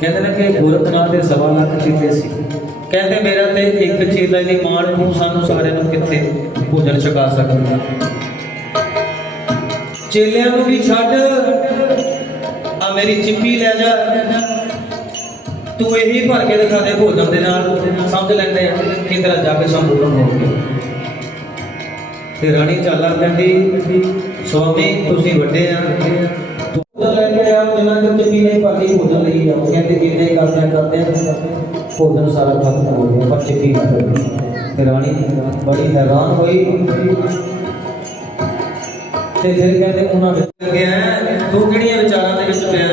ਕਹਿੰਦੇ ਨੇ ਕਿ ਗੋਰਖਨਾਥ ਦੇ ਸਵਾ ਲੱਖ ਚੀਤੇ ਸੀ। ਕਹਿੰਦੇ, ਮੇਰਾ ਤੇ ਇੱਕ ਚੀਲਾ ਦੀ ਮਾਣ ਨੂੰ ਸਾਨੂੰ ਸਾਰਿਆਂ ਨੂੰ ਕਿੱਥੇ ਭੋਜਨ ਛਕਾ ਸਕਦਾ? ਚੇਲਿਆਂ ਨੂੰ ਵੀ ਛੱਡ। ਆ ਮੇਰੀ ਚਿੱਪੀ ਲੈ ਜਾ। ਤੂੰ ਇਹੀ ਭਰ ਕੇ ਦਿਖਾ ਦੇ ਭੋਜਨ ਦੇ ਨਾਲ। ਸਮਝ ਲੈਂਦੇ ਆ ਕਿ ਤੇਰਾ ਜੱਗ ਸੰਪੂਰਨ ਹੋ ਗਿਆ। ਤੇ ਰਾਣੀ ਚਾਲਾ ਕਹਿੰਦੀ ਸਵਾਮੀ ਤੁਸੀਂ ਵੱਡੇ ਆ। ਭੋਜਨ ਲੈ ਕੇ ਜਿੰਨਾ ਚਿਰ ਚਿੱਪੀ ਨਹੀਂ ਭਰਦੀ ਭੋਜਨ ਲਈ ਆਓ ਕਹਿੰਦੇ ਜਿੰਨੇ ਕਰਦੇ ਕਰਦੇ ਭੋਜਨ ਸਾਰਾ ਖਤਮ ਹੋ ਗਿਆ, ਪਰ ਚਿੱਪੀ ਨਹੀਂ ਤੇ ਰਾਣੀ ਬੜੀ ਹੈਰਾਨ ਹੋਈ। ਤੇ ਫਿਰ ਕਹਿੰਦੇ, ਉਹਨਾਂ ਵਿੱਚ ਗਿਆ ਤੂੰ ਕਿਹੜੀਆਂ ਵਿਚਾਰਾਂ ਦੇ ਵਿੱਚ ਪਿਆ?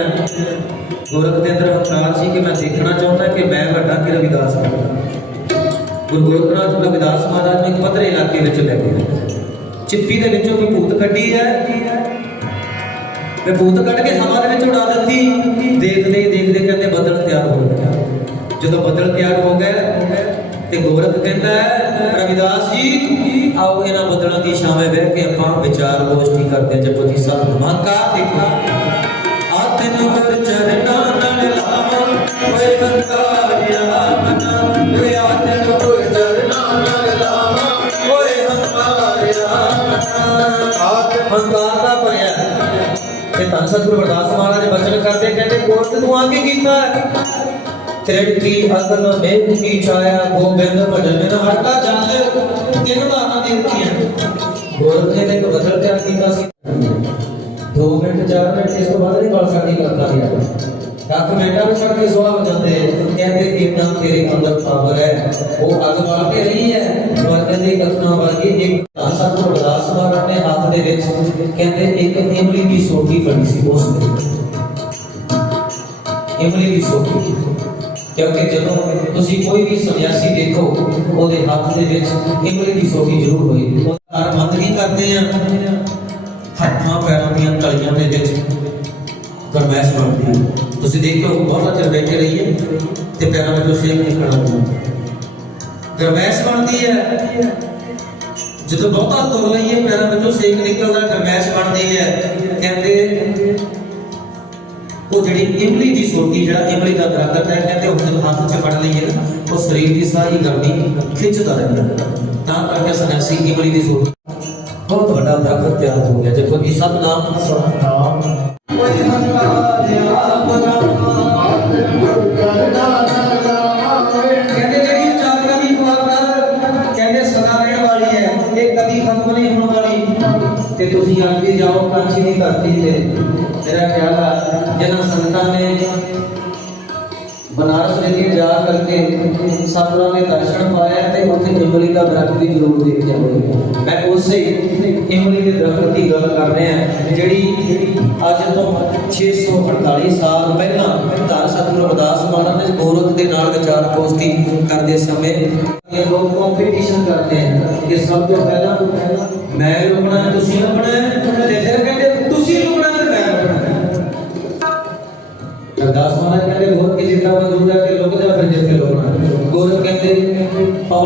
ਗੋਰਖ ਦੇ ਅੰਦਰ ਹੰਕਾਰ ਸੀ ਕਿ ਮੈਂ ਦੇਖਣਾ ਚਾਹੁੰਦਾ ਕਿ ਮੈਂ ਵੱਡਾ ਕਿ ਰਵਿਦਾਸ ਹਾਂ। ਗੁਰੂ ਗੋਰਖਨਾਥ ਰਵਿਦਾਸ ਮਹਾਰਾਜ ਨੂੰ ਇੱਕ ਪੱਧਰੇ ਇਲਾਕੇ ਵਿੱਚ ਲੈ ਗਏ ਚਿੱਪੀ ਦੇ ਵਿੱਚੋਂ ਕੋਈ ਭੂਤ ਕੱਢੀ ਹੈ? ਤੇ ਭੂਤ ਕੱਢ ਕੇ ਹਵਾ ਦੇ ਵਿੱਚ ਉਡਾ ਦਿੱਤੀ। ਦੇਖਦੇ ਹੀ ਦੇਖਦੇ ਕਹਿੰਦੇ ਬੱਦਲ ਤਿਆਰ ਹੋ ਗਿਆ। ਜਦੋਂ ਬਦਲ ਤਿਆਰ ਹੋ ਗਏ ਤੇ ਗੋਰਖ ਕਹਿੰਦਾ ਹੈ, ਰਵਿਦਾਸ ਜੀ ਆਓ ਇਹਨਾਂ ਬਦਲਾਂ ਦੀ ਛਾਵੇਂ ਬਹਿ ਕੇ ਆਪਾਂ ਵਿਚਾਰ ਗੋਸ਼ਟੀ ਕਰਦੇ ਹਾਂ। ਜਪੋ ਜੀ ਸਾਹਿਬ ਮਹਾਂਕਾ ਦੇਖੋ। ਹੰਕਾਰ ਦਾ ਭਰਿਆ ਤੇ ਧੰਨ ਸਤਿਗੁਰੂ ਅਰਦਾਸ ਮਹਾਰਾਜ ਬਚਨ ਕਰਦੇ ਕਹਿੰਦੇ ਗੋਰਖ ਤੂੰ ਆ ਕੀ ਕੀਤਾ ਤ੍ਰਿੜ ਅਗਨ ਮੇਘ ਕੀ ਛਾਇਆ, ਗੋਬਿੰਦ ਭਜਨ ਬਿਨ ਹਟਾ ਜਲ। ਤਿੰਨ ਬਾਤਾਂ ਦੀ ਦਿੱਤੀਆਂ ਗੋਰਖ ਨੇ ਇੱਕ ਬਦਲ ਤਿਆਰ ਕੀਤਾ ਸੀ। 2 ਮਿੰਟ 4 ਮਿੰਟ, ਇਸ ਤੋਂ ਬਾਅਦ ਨਹੀਂ ਬਲ ਸਕਦੀ ਕਰਦਾ ਗਿਆ ਕੱਖ ਮਿੰਟਾਂ ਵਿੱਚ ਸੜ ਕੇ ਸੁਆਹ ਜਾਂਦੇ ਕਹਿੰਦੇ ਇੰਨਾ ਤੇਰੇ ਅੰਦਰ ਪਾਵਰ ਹੈ, ਉਹ ਅੱਗ ਵਾਲ ਕੇ ਰਹੀ ਹੈ। ਪਰ ਕਹਿੰਦੇ ਕਥਨਾ ਵਰਗੀ ਇੱਕ ਧੰਨ ਸਤਿਗੁਰੂ ਅਰਦਾਸ ਮਹਾਰਾਜ ਨੇ ਹੱਥ ਦੇ ਵਿੱਚ ਕਹਿੰਦੇ, ਇੱਕ ਇਮਲੀ ਦੀ ਸੋਟੀ ਫੜੀ ਸੀ ਉਸ ਦੇ ਇਮਲੀ ਦੀ ਸੋਟੀ। ਕਿਉਂਕਿ ਜਦੋਂ ਤੁਸੀਂ ਕੋਈ ਵੀ ਸੰਨਿਆਸੀ ਦੇਖੋ, ਉਹਦੇ ਹੱਥ ਦੇ ਵਿੱਚ ਇਮਲੀ ਦੀ ਸੋਟੀ ਜ਼ਰੂਰ ਹੋਏਗੀ ਉਹ ਹਰ ਕਰਦੇ ਆ। ਹੱਥਾਂ, ਪੈਰਾਂ ਦੀਆਂ ਤਲੀਆਂ ਦੇ ਵਿੱਚ ਗਰਮੈਸ਼ ਬਣਦੀ ਹੈ ਤੁਸੀਂ ਦੇਖੋ ਬਹੁਤ ਚਿਰ ਬੈਠੇ ਰਹੀਏ ਤੇ ਪੈਰਾਂ ਵਿੱਚੋਂ ਸੇਕ ਨਿਕਲਣਾ ਹੁੰਦਾ ਗਰਮੈਸ਼ ਬਣਦੀ ਹੈ। ਜਦੋਂ ਬਹੁਤਾ ਤੁਰ ਲਈਏ ਪੈਰਾਂ ਵਿੱਚੋਂ ਸੇਕ ਨਿਕਲਦਾ, ਗਰਮੈਸ਼ ਬਣਦੀ ਹੈ। ਕਹਿੰਦੇ, ਉਹ ਜਿਹੜੀ ਇਮਲੀ ਦੀ ਸੋਟੀ, ਜਿਹੜਾ ਇਮਲੀ ਦਾ ਦਰਖਤ ਹੈ, ਕਹਿੰਦੇ ਉਹ ਜਦੋਂ ਹੱਥ 'ਚ ਫੜ ਲਈਏ ਨਾ, ਉਹ ਸਰੀਰ ਦੀ ਸਾਰੀ ਗਰਮੀ ਖਿੱਚਦਾ ਰਹਿੰਦਾ। ਤਾਂ ਕਰਕੇ ਸੰਨਿਆਸੀ ਇਮਲੀ ਦੀ ਸੋਟੀ। ਬਹੁਤ ਵੱਡਾ ਦਰਖਤ ਤਿਆਰ ਹੋ ਗਿਆ। ਦੇਖੋ ਜੀ ਸਤਨਾਮ ਸਤਨਾਮ ਕੋਈ ਹੰਕਾਰਿਆ ਬਨਾ ਕਹਿੰਦੇ ਜਿਹੜੀ ਚਾਰ ਕਦੀ ਸਦਾ ਰਹਿਣ ਵਾਲੀ ਹੈ, ਇਹ ਕਦੀ ਖਤਮ ਨਹੀਂ ਹੋਣ ਵਾਲੀ। ਤੇ ਤੁਸੀਂ ਅੱਜ ਜਾਓ ਕਾਂਚੀ ਦੀ ਧਰਤੀ ਤੇ ਮੇਰਾ ਖਿਆਲ ਆ, ਜਿਹਨਾਂ ਸੰਤਾਂ ਨੇ ਜਾ ਕਰਕੇ ਸਤਿਗੁਰਾਂ ਨੇ ਦਰਸ਼ਨ ਪਾਇਆ ਤੇ ਉੱਥੇ ਇਮਲੀ ਦਾ ਦਰਖਤ ਵੀ ਜ਼ਰੂਰ ਦੇਖਿਆ। ਹੋਵੇਗਾ ਮੈਂ ਉਸੇ ਇਮਲੀ ਦੇ ਦਰਖਤ ਦੀ ਗੱਲ ਕਰ ਰਿਹਾ ਜਿਹੜੀ ਅੱਜ ਤੋਂ 648 ਸਾਲ ਪਹਿਲਾਂ ਧੰਨ ਸਤਿਗੁਰੂ ਅਰਦਾਸ ਮਹਾਰਾਜ ਨੇ ਗੋਰਖ ਦੇ ਨਾਲ ਵਿਚਾਰ ਗੋਸ਼ਟੀ ਕਰਦੇ ਸਮੇਂ ਇਹ ਲੋਕ ਕੰਪੀਟੀਸ਼ਨ ਕਰਦੇ ਹਨ ਕਿ ਸਭ ਤੋਂ ਪਹਿਲਾਂ ਮੈਂ ਰੁਕਣਾ, ਤੁਸੀਂ ਰੁਕਣਾ ਤੇ ਫਿਰ ਕਹਿੰਦੇ, ਤੁਸੀਂ ਰੁਕਣਾ ਤੇ ਮੈਂ ਰੁਕਣਾ ਅਰਦਾਸ ਮਹਾਰਾਜ ਕਹਿੰਦੇ ਹੋਰ ਕਿਸੇ ਦਾ ਮਨਜ਼ੂਰ ਹੈ ਕਿ ਲੋਕ ਜਾ ਫਿਰ ਜਿੱਥੇ ਲੋਕ ਗੋਰਖ ਕਹਿੰਦੇ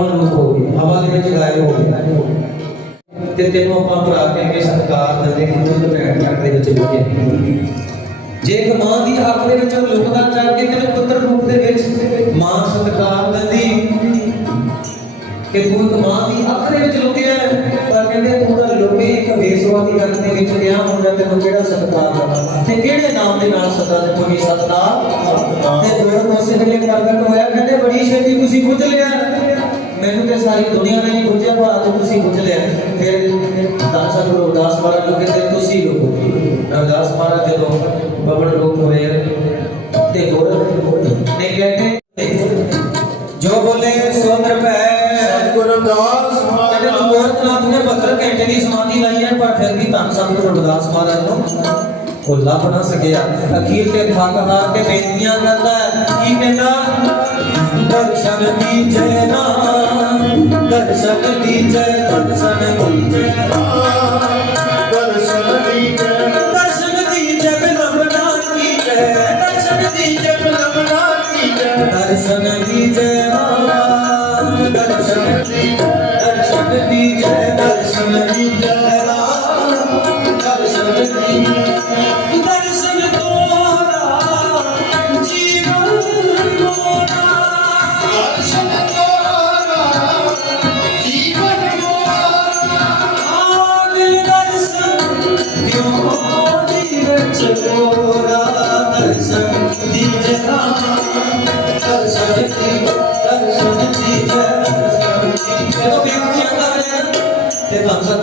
ਰੂਪ ਹੋ ਗਈ ਹਵਾ ਦੇ ਵਿੱਚ ਗਾਇਬ ਹੋ ਗਏ। ਤੇ ਤੈਨੂੰ ਆਪਾਂ ਭਰਾ ਕੇ ਸਤਕਾਰ ਦਿੰਦੇ ਕਿ ਤੂੰ ਭੈਣ ਚੱਕ ਦੇ ਵਿੱਚ ਲੁਕੇ ਜੇ ਇੱਕ ਮਾਂ ਦੀ ਅੱਖ ਦੇ ਵਿੱਚ ਲੁਕਦਾ ਚੱਲ ਕੇ ਤੈਨੂੰ ਪੁੱਤਰ ਰੂਪ ਦੇ ਵਿੱਚ ਮਾਂ ਸਤਕਾਰ ਦਿੰਦੀ ਕਿ ਤੂੰ ਇੱਕ ਮਾਂ ਦੀ ਅੱਖ ਦੇ ਵਿੱਚ ਲੁਕਿਆ ਹੈ, ਪਰ ਕਹਿੰਦੇ ਤੂੰ ਤਾਂ ਲੁਕੇ ਇੱਕ ਬੇਸਵਾਦੀ ਅੱਖ ਦੇ ਵਿੱਚ ਗਿਆ ਹੁੰਦਾ ਤੈਨੂੰ ਕਿਹੜਾ ਸਤਕਾਰ ਕਰਨਾ ਤੇ ਕਿਹੜੇ ਨਾਮ ਦੇ ਨਾਲ ਸਦਾ ਤੇ ਕੋਈ ਸਤਨਾਮ ਤੇ ਗੁਰੂ ਉਸੇ ਵੇਲੇ ਪ੍ਰਗਟ ਹੋਇਆ ਕਹਿੰਦੇ ਬੜੀ ਛੇਤੀ ਤੁਸੀਂ ਬੁੱਝ ਲਿਆ। ਮੈਨੂੰ ਤੇ ਸਾਰੀ ਦੁਨੀਆ ਨੇ ਨਹੀਂ ਬੁੱਝਿਆ ਪਰ ਅੱਜ ਤੁਸੀਂ ਬੁੱਝ ਲਿਆ। ਫਿਰ ਦਾਸ ਗੁਰੂ ਅਰਦਾਸ ਮਹਾਰਾਜ ਨੂੰ ਕਹਿੰਦੇ ਤੁਸੀਂ ਲੋਕੋ। ਅਰਦਾਸ ਮਹਾਰਾਜ ਜਦੋਂ ਬਬੜ ਰੂਪ ਹੋਏ ਤੇ ਗੋਰਖ ਨੇ ਕਹਿੰਦੇ। ਜੋ ਬੋਲੇ ਸੋ ਨਿਰਭੈ ਕਹਿੰਦੇ ਤੂੰ ਗੋਰਖਨਾਥ ਨੇ 72 ਘੰਟੇ ਦੀ ਸਮਾਧੀ ਲਾਈ ਹੈ ਪਰ ਫਿਰ ਵੀ ਧੰਨ ਸਤਿਗੁਰੂ ਰਵਿਦਾਸ ਮਹਾਰਾਜ ਨੂੰ। کولا بنا سکیا حقیر تے تھاکا نار کے بیتیاں کرتا ہے کی کہنا درشن دی جے نا درشن دی جے درشن دی جے نا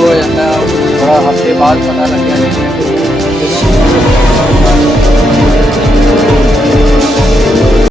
ਸ਼ੁਰੂ ਹੋ ਜਾਂਦਾ। ਥੋੜਾ ਹਫ਼ਤੇ ਬਾਅਦ ਪਤਾ ਲੱਗਿਆ ਕਿ